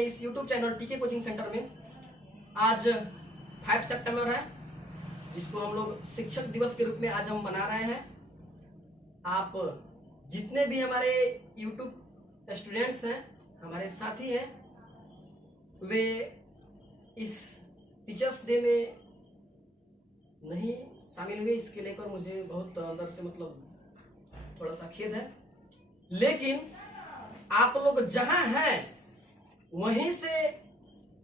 अपने इस YouTube channel टीके कोचिंग सेंटर में। आज 5 सितंबर है, जिसको हम लोग शिक्षक दिवस के रूप में आज हम मना रहे हैं। आप जितने भी हमारे YouTube स्टूडेंट्स हैं, हमारे साथी हैं, वे इस टीचर्स डे में नहीं शामिल हुए। इसके लेकर मुझे बहुत अंदर से थोड़ा सा खेद है। लेकिन आप लोग जहां हैं वहीं से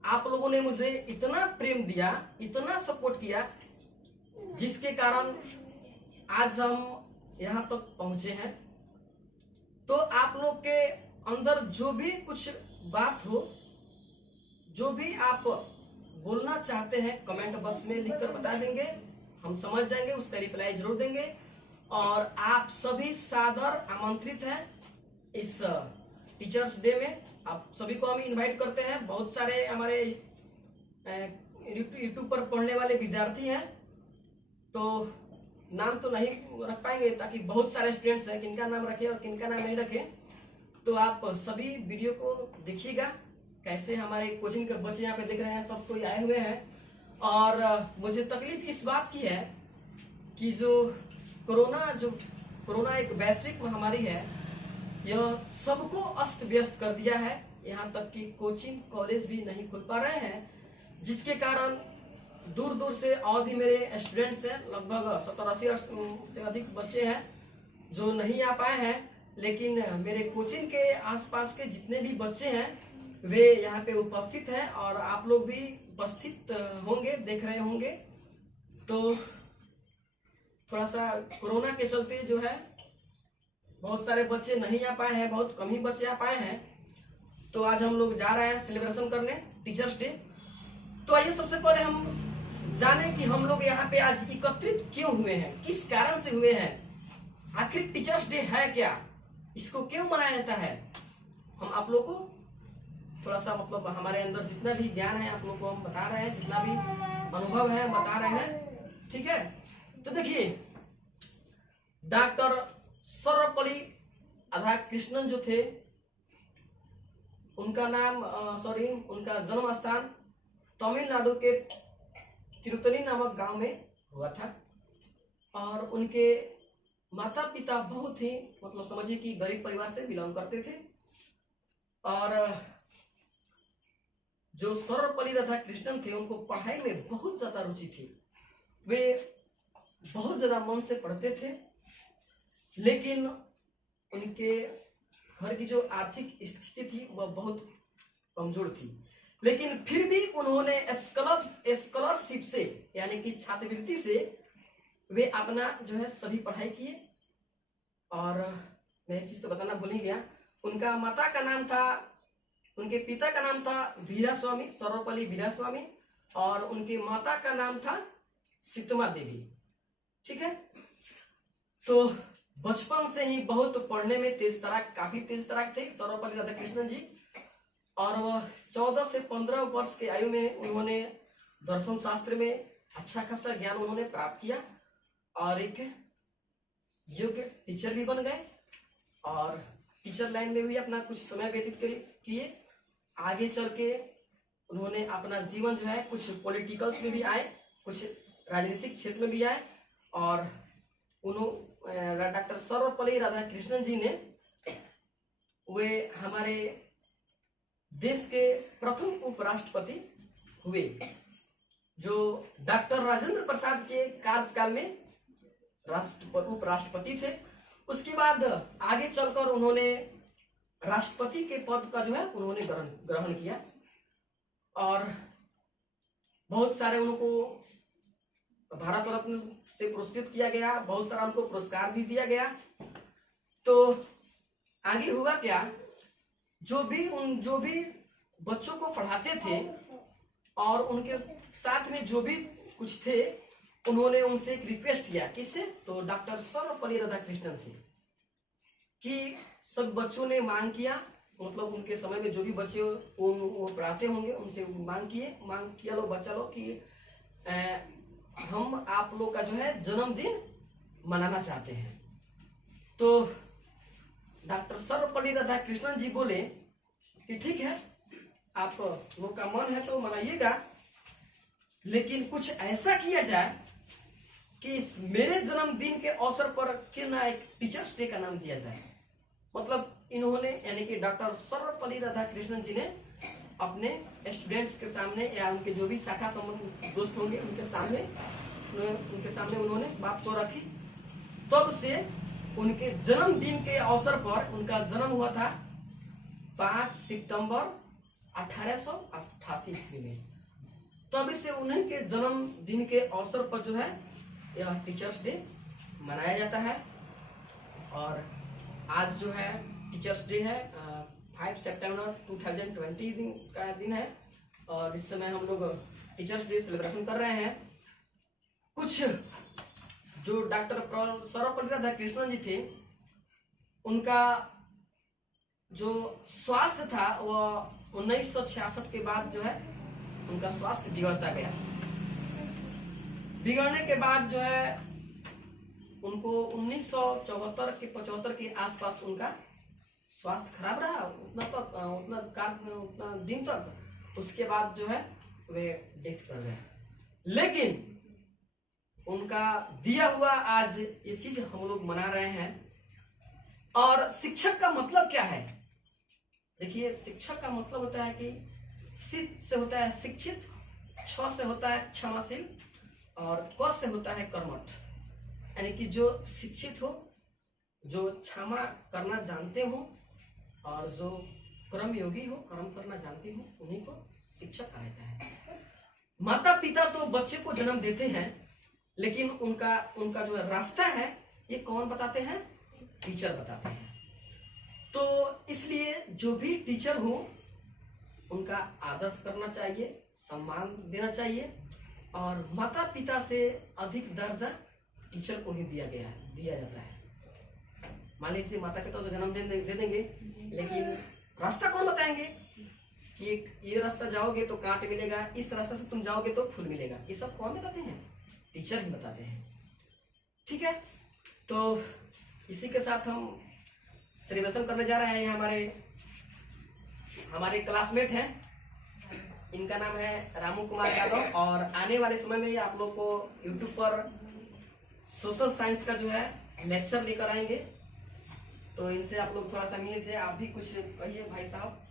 आप लोगों ने मुझे इतना प्रेम दिया, इतना सपोर्ट किया, जिसके कारण आज हम यहां तक पहुंचे हैं। तो आप लोग के अंदर जो भी कुछ बात हो, जो भी आप बोलना चाहते हैं, कमेंट बॉक्स में लिखकर बता देंगे, हम समझ जाएंगे, उसका रिप्लाई जरूर देंगे। और आप सभी सादर आमंत्रित हैं इस टीचर्स डे में। आप सभी को हम इनवाइट करते हैं। बहुत सारे हमारे यूट्यूब पर पढ़ने वाले विद्यार्थी हैं, तो नाम तो नहीं रख पाएंगे, ताकि बहुत सारे स्टूडेंट्स हैं, किनका नाम रखें और किनका नाम नहीं रखें। तो आप सभी वीडियो को देखिएगा, कैसे हमारे कोचिंग के बच्चे यहाँ पे देख रहे हैं, सब कोई आए हुए हैं। और मुझे तकलीफ इस बात की है कि जो कोरोना एक वैश्विक महामारी है, यह सबको अस्त व्यस्त कर दिया है। यहाँ तक कि कोचिंग कॉलेज भी नहीं खुल पा रहे हैं, जिसके कारण दूर दूर से और भी मेरे स्टूडेंट्स हैं, लगभग 70-80 से अधिक बच्चे हैं जो नहीं आ पाए हैं। लेकिन मेरे कोचिंग के आसपास के जितने भी बच्चे हैं वे यहाँ पे उपस्थित हैं, और आप लोग भी उपस्थित होंगे, देख रहे होंगे। तो थोड़ा सा कोरोना के चलते जो है बहुत सारे बच्चे नहीं आ पाए हैं, बहुत कम ही बच्चे आ पाए हैं। तो आज हम लोग जा रहे हैं सेलिब्रेशन करने टीचर्स डे। तो आइए सबसे पहले हम जाने कि हम लोग यहाँ पे आज एकत्रित क्यों हुए हैं, किस कारण से हुए हैं, आखिर टीचर्स डे है क्या, इसको क्यों मनाया जाता है। हम आप लोग को थोड़ा सा हमारे अंदर जितना भी ज्ञान है आप लोग को हम बता रहे हैं, जितना भी अनुभव है बता रहे हैं, ठीक है। तो देखिए, डॉक्टर सर्वपल्ली राधाकृष्णन जो थे, उनका उनका जन्म स्थान तमिलनाडु के तिरुतनी नामक गांव में हुआ था। और उनके माता पिता बहुत ही समझिए कि गरीब परिवार से बिलोंग करते थे। और जो सर्वपल्ली राधाकृष्णन थे, उनको पढ़ाई में बहुत ज्यादा रुचि थी। वे बहुत ज्यादा मन से पढ़ते थे, लेकिन उनके घर की जो आर्थिक स्थिति थी वह बहुत कमजोर थी। लेकिन फिर भी उन्होंने स्कॉलरशिप से, यानी कि छात्रवृत्ति से, वे अपना जो है सभी पढ़ाई किए। और मैं एक चीज तो बताना भूल ही गया, उनका माता का नाम था, उनके पिता का नाम था वीरास्वामी, सर्वपल्ली वीरास्वामी, और उनके माता का नाम था सीतमा देवी, ठीक है। तो बचपन से ही बहुत पढ़ने में काफी तेज तराक थे सर्वपल्ली राधाकृष्णन जी। और वह 14 से 15 वर्ष के आयु में उन्होंने दर्शन शास्त्र में अच्छा खासा ज्ञान उन्होंने प्राप्त किया, और एक योग्य टीचर भी बन गए। और टीचर लाइन में भी अपना कुछ समय व्यतीत किए। आगे चल के उन्होंने अपना जीवन जो है कुछ पॉलिटिकल्स में भी आए, कुछ राजनीतिक क्षेत्र में भी आए। और डॉक्टर सर्वपल्ली राधाकृष्णन जी ने वे हमारे देश के प्रथम उपराष्ट्रपति हुए, जो डॉक्टर राजेंद्र प्रसाद के कार्यकाल में उपराष्ट्रपति थे। उसके बाद आगे चलकर उन्होंने राष्ट्रपति के पद का जो है उन्होंने ग्रहण किया। और बहुत सारे उनको भारत रत्न से पुरस्कृत किया गया, बहुत सारा उनको पुरस्कार भी दिया गया। तो आगे हुआ क्या, जो भी बच्चों को पढ़ाते थे और उनके साथ में जो भी कुछ थे, उन्होंने उनसे एक रिक्वेस्ट किया। किससे? तो डॉक्टर सर्वपल्ली राधाकृष्णन से, कि सब बच्चों ने मांग किया, उनके समय में जो भी बच्चे वो पढ़ाते होंगे उनसे मांग किया लो बच्चा लोग कि हम आप लोग का जो है जन्मदिन मनाना चाहते हैं। तो डॉक्टर सर्वपल्ली राधाकृष्णन जी बोले कि ठीक है, आप लोग का मन है तो मनाइएगा, लेकिन कुछ ऐसा किया जाए कि इस मेरे जन्मदिन के अवसर पर क्यों ना एक टीचर्स डे का नाम दिया जाए। मतलब इन्होंने यानी कि डॉक्टर सर्वपल्ली राधाकृष्णन जी ने अपने स्टूडेंट्स के सामने या उनके जो भी शाखा संबंध दोस्त होंगे उनके सामने उन्होंने बात को रखी। तब से उनके जन्मदिन के अवसर पर, उनका जन्म हुआ था 5 सितंबर 1888 ईस्वी में, तब से उन्हीं के जन्मदिन के अवसर पर जो है यह टीचर्स डे मनाया जाता है। और आज जो है टीचर्स डे है, 5 सितंबर 2020 का दिन है और इस समय हम लोग टीचर्स डे सेलिब्रेशन कर रहे हैं। कुछ जो डॉक्टर सर्वपल्ली राधाकृष्णन जी थे, उनका जो स्वास्थ्य था वह 1966 के बाद जो है उनका स्वास्थ्य बिगड़ता गया। बिगड़ने के बाद जो है उनको 1974 के 75 के आसपास उनका स्वास्थ्य खराब रहा उतना दिन तक। उसके बाद जो है वे डेथ कर गए। लेकिन उनका दिया हुआ आज ये चीज हम लोग मना रहे हैं। और शिक्षक का मतलब क्या है? देखिए, शिक्षक का मतलब होता है कि शित से होता है शिक्षित, छ से होता है क्षमाशील और क से होता है कर्मठ। यानी कि जो शिक्षित हो, जो क्षमा करना जानते हो और जो कर्म योगी हो, कर्म करना जानते हो, उन्हीं को शिक्षक कहा जाता है। माता पिता तो बच्चे को जन्म देते हैं, लेकिन उनका जो रास्ता है ये कौन बताते हैं? टीचर बताते हैं। तो इसलिए जो भी टीचर हो उनका आदर करना चाहिए, सम्मान देना चाहिए और माता पिता से अधिक दर्जा टीचर को ही दिया जाता है। मान लीजिए माता पिता तो जन्म दे देंगे, लेकिन रास्ता कौन बताएंगे कि ये रास्ता जाओगे तो कांट मिलेगा, इस रास्ते से तुम जाओगे तो फूल मिलेगा। ये सब कौन बताते हैं? टीचर ही बताते हैं। ठीक है, तो इसी के साथ हम सेलिब्रेशन करने जा रहे हैं। ये हमारे क्लासमेट हैं, इनका नाम है रामू कुमार यादव और आने वाले समय में आप लोग को यूट्यूब पर सोशल साइंस का जो है लेक्चर लेकर आएंगे। तो इनसे आप लोग थोड़ा सा मिल लीजिए। आप भी कुछ कहिए भाई साहब।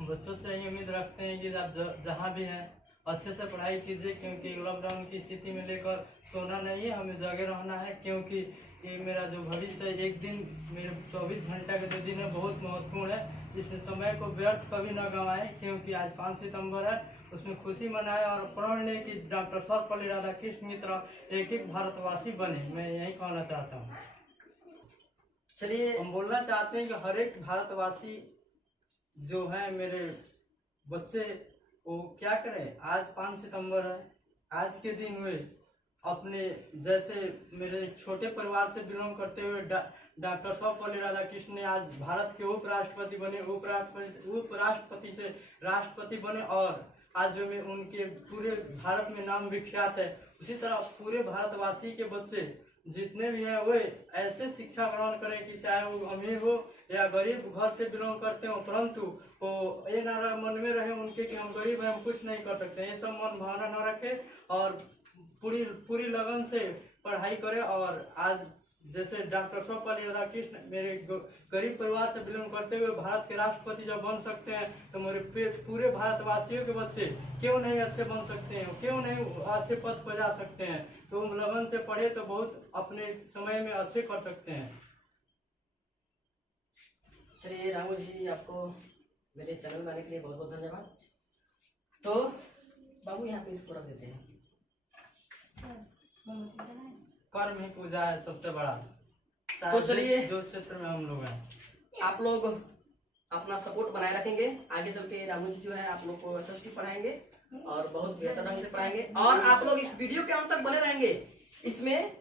बच्चों से यही उम्मीद रखते हैं कि आप जहाँ भी हैं अच्छे से पढ़ाई कीजिए, क्योंकि लॉकडाउन की स्थिति में लेकर सोना नहीं है, हमें जगे रहना है। क्योंकि ये मेरा जो भविष्य है, एक दिन मेरे 24 घंटा के जो दिन है बहुत महत्वपूर्ण है। इस समय को व्यर्थ कभी न गंवाएं, क्योंकि आज 5 सितंबर है, उसमें खुशी मनाए और प्रण लें कि डॉक्टर सर्वपल्ली राधाकृष्ण की तरह एक एक भारतवासी बने। मैं यही कहना चाहता हूँ। चलिए, हम बोलना चाहते हैं कि हर एक भारतवासी जो है मेरे बच्चे, वो क्या करें। आज 5 सितंबर है, आज के दिन वे अपने जैसे मेरे छोटे परिवार से बिलोंग करते हुए डॉक्टर सर्वपल्ली राधाकृष्ण ने आज भारत के उपराष्ट्रपति बने, उपराष्ट्रपति से राष्ट्रपति बने और आज जो में उनके पूरे भारत में नाम विख्यात है। उसी तरह पूरे भारतवासी के बच्चे जितने भी हैं वे ऐसे शिक्षा ग्रहण करें कि चाहे वो अमीर हो या गरीब घर से बिलोंग करते हो, परंतु वो ये ना मन में रहे उनके कि हम गरीब हैं, हम कुछ नहीं कर सकते। ये सब मन भावना न रखे और पूरी लगन से पढ़ाई करे। और आज जैसे डॉक्टर सर्वपल्ली राधाकृष्ण मेरे गरीब परिवार से बिलोंग करते हुए भारत के राष्ट्रपति जब बन सकते हैं, तो मेरे पूरे भारतवासियों के बच्चे क्यों नहीं अच्छे बन सकते हैं, क्यों नहीं अच्छे पद पर जा सकते हैं। तो लगन से पढ़े तो बहुत अपने समय में अच्छे कर सकते हैं। चलिए रामू जी, आपको मेरे चैनल में आने के लिए बहुत बहुत धन्यवाद। तो बाबू यहाँ पे इसको रख देते हैं। कर्म ही पूजा है सबसे बड़ा। तो चलिए, जो क्षेत्र में हम लोग हैं, आप लोग अपना सपोर्ट बनाए रखेंगे। आगे चल के रामू जी जो है आप लोग को एसएसटी पढ़ाएंगे और बहुत बेहतर ढंग से पढ़ाएंगे और आप लोग इस वीडियो के अंत तक बने रहेंगे। इसमें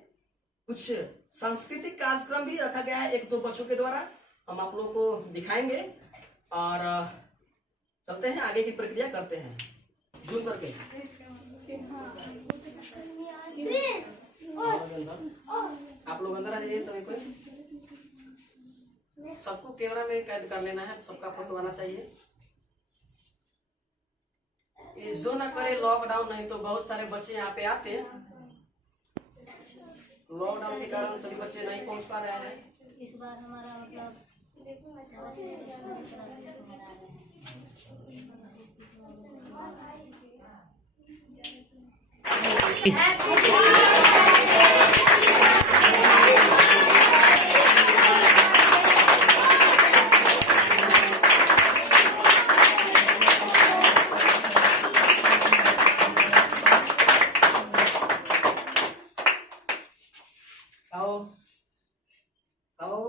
कुछ सांस्कृतिक कार्यक्रम भी रखा गया है 1-2 बच्चों के द्वारा, हम आप लोग को दिखाएंगे और चलते हैं आगे की प्रक्रिया करते हैं। जूम करके आप लोग अंदर आ जाइए। सभी को, सबको कैमरा में कैद कर लेना है, सबका फोटो आना चाहिए। ये जो ना करे लॉकडाउन, नहीं तो बहुत सारे बच्चे यहाँ पे आते। लॉकडाउन के कारण सभी बच्चे नहीं पहुँच पा रहे हैं। इस बार हमारा मतलब आओ आओ।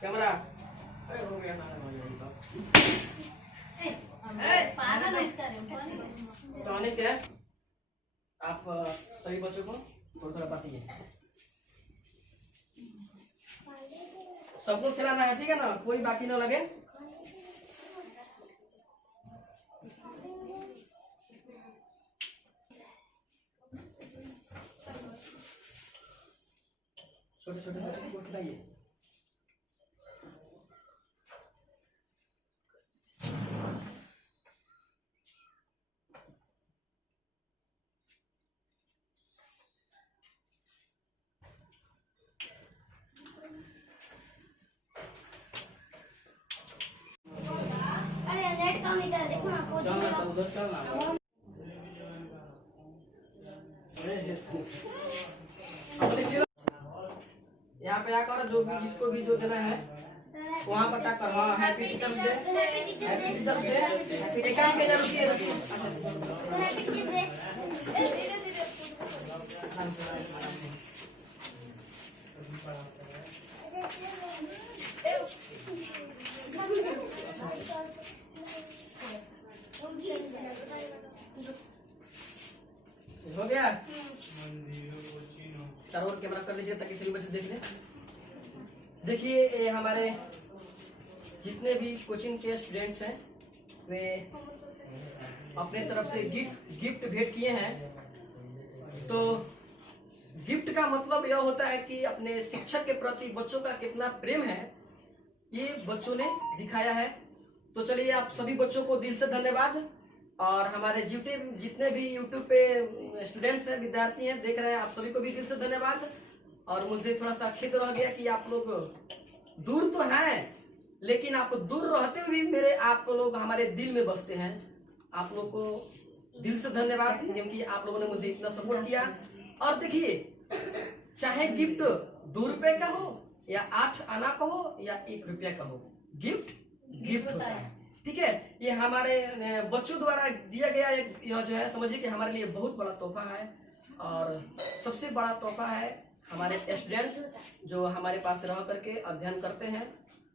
कैमरा हो गया ना पागल है इसका टॉनिक है। आप सभी बच्चों को थोड़ा थोड़ा बांटिए। सबको खिलाना है, ठीक है ना, कोई बाकी ना लगे। छोटे छोटे बच्चों को खिलाइए। अरे नेट काम ही कर देखो ना चलना तो उधर चलना। यहाँ पे आकर जो भी जिसको भी जो देना है वहाँ पर टैग कर। हाँ, happy teachers day, happy teachers day. एक काम पे रुकिए हो गया। चारों ओर कैमरा कर लीजिए ताकि सभी बच्चे देख लें। देखिए ये हमारे जितने भी कोचिंग के स्टूडेंट्स हैं वे अपने तरफ से गिफ्ट भेंट किए हैं। तो गिफ्ट का मतलब यह होता है कि अपने शिक्षक के प्रति बच्चों का कितना प्रेम है, ये बच्चों ने दिखाया है। तो चलिए आप सभी बच्चों को दिल से धन्यवाद। और हमारे जितने भी यूट्यूब पे स्टूडेंट्स हैं, विद्यार्थी हैं, देख रहे हैं, आप सभी को भी दिल से धन्यवाद। और मुझे थोड़ा सा खेद रह गया कि आप लोग दूर तो हैं, लेकिन आप दूर रहते हुए भी आप लोग हमारे दिल में बसते हैं। आप लोग को दिल से धन्यवाद, क्योंकि आप लोगों ने मुझे इतना सपोर्ट किया। और देखिए, चाहे गिफ्ट 2 रुपए का हो या 8 आना का हो या 1 रुपया का हो, गिफ्ट होता है। ठीक है, ये हमारे बच्चों द्वारा दिया गया यह जो है, समझिए कि हमारे लिए बहुत बड़ा तोहफा है। और सबसे बड़ा तोहफा है हमारे स्टूडेंट्स जो हमारे पास रह करके अध्ययन करते हैं।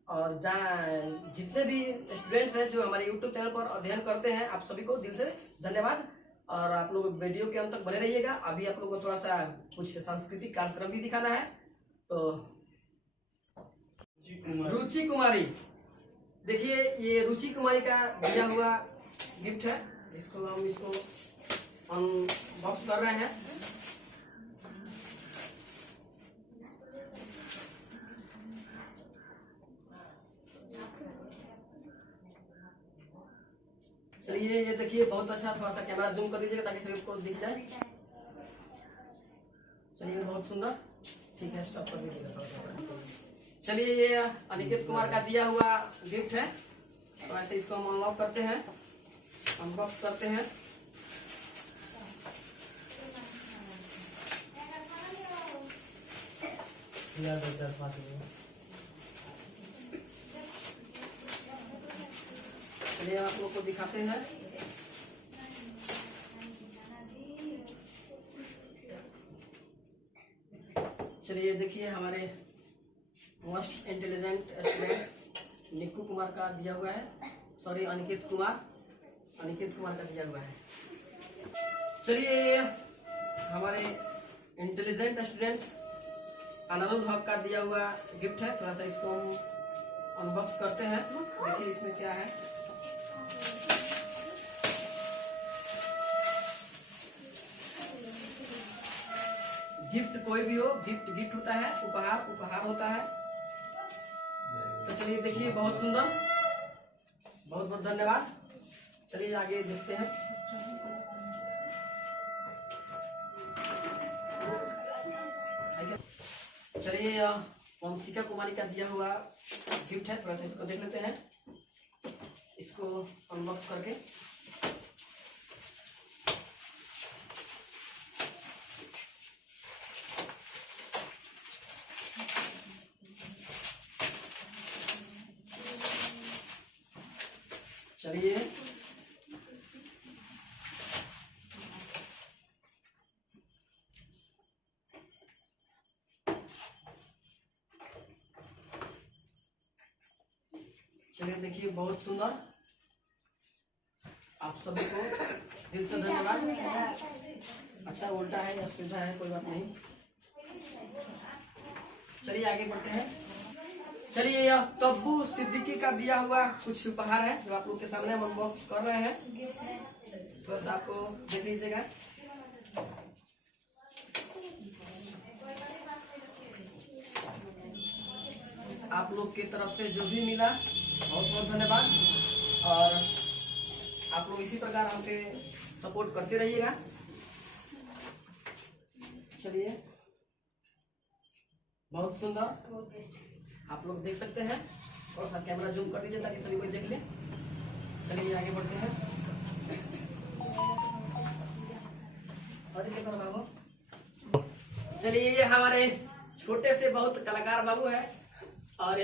और जहाँ जितने भी स्टूडेंट्स हैं जो हमारे यूट्यूब चैनल पर अध्ययन करते हैं, आप सभी को दिल से धन्यवाद। और आप लोग वीडियो के अंत तक बने रहिएगा। अभी आप लोग को थोड़ा सा कुछ सांस्कृतिक कार्यक्रम भी दिखाना है। तो रुचि कुमारी, देखिए ये रुचि कुमारी का दिया हुआ गिफ्ट है। इसको हम अनबॉक्स कर रहे हैं। चलिए ये देखिए, बहुत अच्छा। थोड़ा सा कैमरा जूम कर दीजिएगा ताकि सभी को दिख जाए। चलिए बहुत सुंदर, ठीक है, स्टॉप कर दीजिएगा थोड़ा सा। चलिए ये अनिकेत कुमार का दिया हुआ गिफ्ट है। तो ऐसे इसको हम अनलॉक करते हैं, अनबॉक्स करते हैं। चलिए आप लोग को दिखाते हैं। चलिए देखिए, हमारे मोस्ट इंटेलिजेंट स्टूडेंट निक्कू कुमार का दिया हुआ है। सॉरी, अनिकेत कुमार का दिया हुआ है। चलिए ये हमारे इंटेलिजेंट स्टूडेंट्स अनिरुद्ध हक का दिया हुआ गिफ्ट है। थोड़ा सा इसको हम अनबॉक्स करते हैं, देखिए इसमें क्या है। गिफ्ट कोई भी हो, गिफ्ट गिफ्ट होता है, उपहार उपहार होता है। तो चलिए देखिए, बहुत सुंदर, बहुत बहुत धन्यवाद। चलिए आगे देखते हैं। चलिए वंशिका कुमारी का दिया हुआ गिफ्ट है, थोड़ा सा इसको देख लेते हैं, इसको अनबॉक्स करके। चलिए चलिए देखिए, बहुत सुंदर, आप सभी को दिल से धन्यवाद। अच्छा उल्टा है या सीधा है कोई बात नहीं। चलिए आगे बढ़ते हैं। चलिए यह तब्बू सिद्दीकी का दिया हुआ कुछ उपहार है जो आप लोग के सामने हम अनबॉक्स कर रहे हैं। थोड़ा सा आपको देख लीजिएगा। आप लोग की तरफ से जो भी मिला बहुत बहुत धन्यवाद, और आप लोग इसी प्रकार हमके सपोर्ट करते रहिएगा। चलिए बहुत सुंदर, आप लोग देख सकते हैं। और सा कैमरा जूम कर दीजिए ताकि सभी कोई देख ले। चलिए आगे बढ़ते हैं। और क्या करो बाबू। चलिए ये हमारे छोटे से बहुत कलाकार बाबू है, और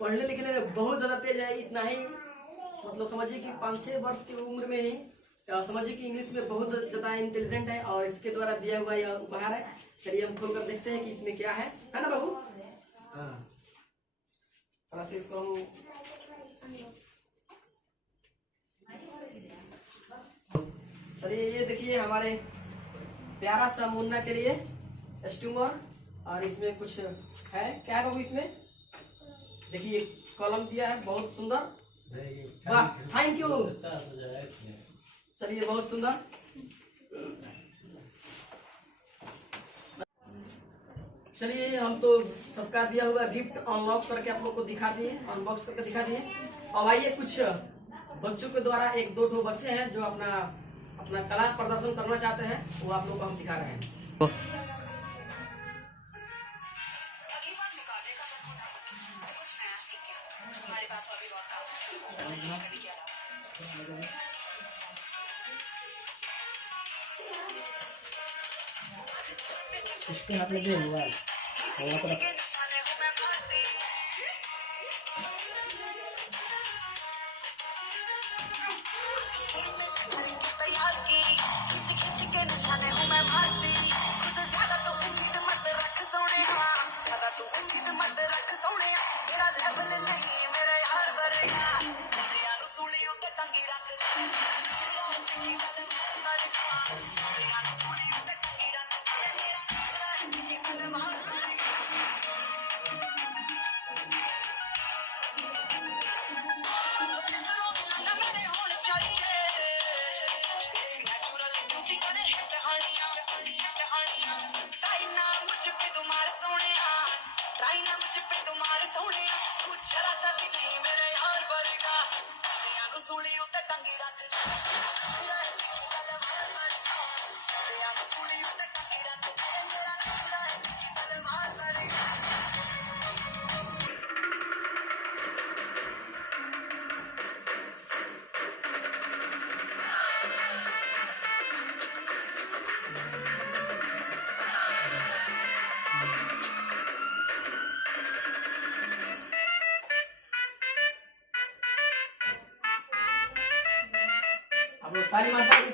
पढ़ने लिखने में बहुत ज्यादा तेज है। इतना ही मतलब समझिए कि 5-6 वर्ष की उम्र में ही समझिए कि इंग्लिश में बहुत ज्यादा इंटेलिजेंट है, और इसके द्वारा दिया हुआ यह उपहार है। चलिए हम खोल कर देखते हैं कि इसमें क्या है ना बाबू। हाँ, थोड़ा सा इसको हम चलिए ये देखिए हमारे प्यारा सा मुन्ना के लिए स्टूमर, और इसमें कुछ है। क्या है बाबू इसमें? देखिए कलम दिया है, बहुत सुंदर, वाह थैंक यू। चलिए बहुत सुंदर। चलिए हम तो सबका दिया हुआ गिफ्ट अनलॉक करके आप लोग को दिखा दिए, अनबॉक्स करके दिखा दिए। अब आइए कुछ बच्चों के द्वारा, 1-2 बच्चे हैं जो अपना अपना कला प्रदर्शन करना चाहते हैं, वो आप लोग को हम दिखा रहे हैं। अगली बार मुकाबले का मन होना तो कुछ नया सीखें। हमारे पास और भी बहुत काम है। कभी क्या रहा। उसके हाथ में जो मोबाइल आप लोग ताली मारता है।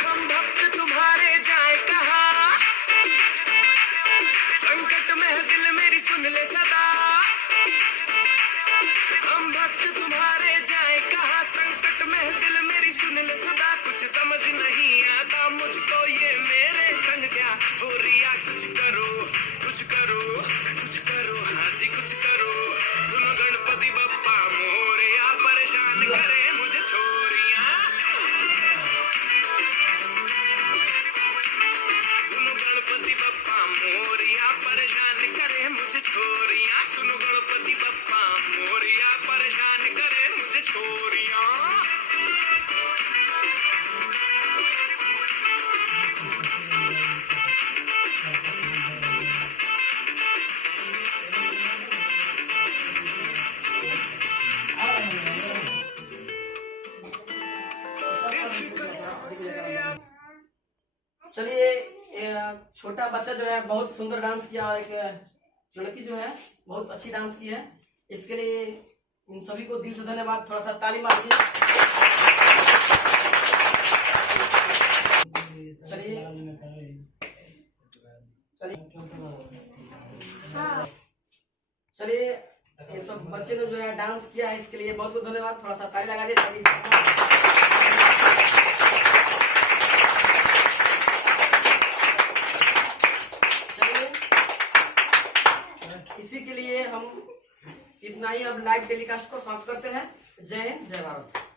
हम भक्त गणपति बप्पा मोरिया परेशान करे मुझे छोरियां सुनो गणपति बप्पा मोरिया परेशान करे मुझे छोरियां चलिए, ये छोटा बच्चा जो है बहुत सुंदर डांस किया और एक लड़की जो है बहुत अच्छी डांस की है। इसके लिए इन सभी को दिल से धन्यवाद। थोड़ा सा ताली मारिए। चलिए चलिए, ये सब बच्चे ने जो है डांस किया है, इसके लिए बहुत बहुत धन्यवाद। थोड़ा सा ताली लगा दे। इसी के लिए हम इतना ही अब लाइव टेलीकास्ट को समाप्त करते हैं। जय हिंद, जय भारत।